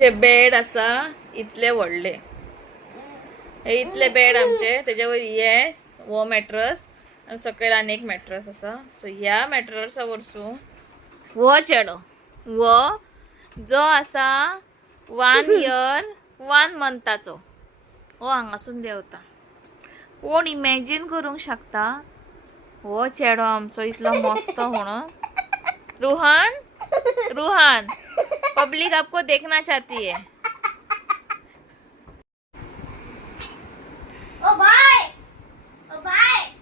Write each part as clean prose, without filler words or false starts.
ते बेड असा इतले व्हडले, हे इतले बेड आमचे, त्याच्यावर येस वो मॅट्रस आणि सकयल आनी एक मॅट्रस असा. सो ह्या मॅट्रसा वरसून वो चेडो वो जो असा 1 year 1 monthचो हो हांगासून देंवता. कोण इमॅजिन करूंक शकता हो चेडो आमचो इतलो मस्त म्हणून. रुहान रुहान पब्लिक आपको देखना चाहती है. ओ भाई, ओ भाई.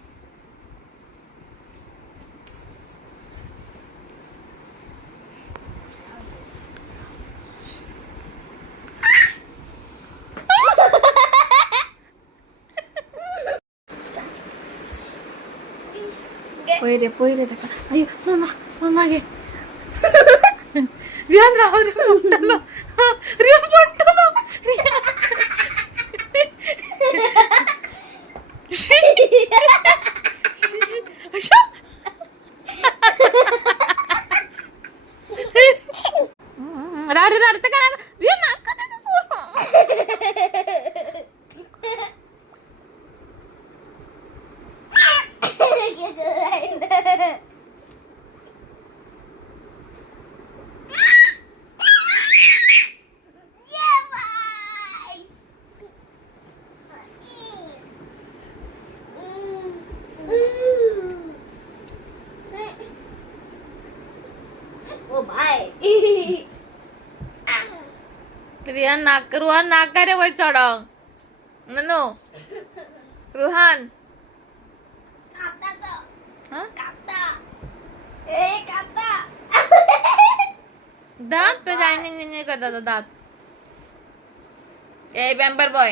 पहिले taka ayo mama घे. रियान राव रे पडलो, रियान पडलो, रारे रारे तक रियान नाक ओ भाई. रियान नाक रुहान नाक काय रे वर चढव ननो रुहान कापता तो. हा कापता. ए कापता. दात पे जायने करता तो दात. ए बॅम्पर बॉय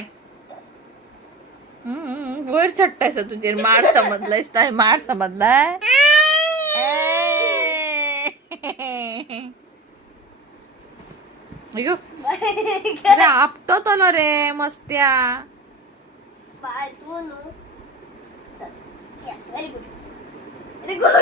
वर चढतायस तुझे माड समजलायस काय माड समजलाय. अयो अरे आपतो तो न रे मस्त्या. Bye, tu no. Yes, very good. Very good.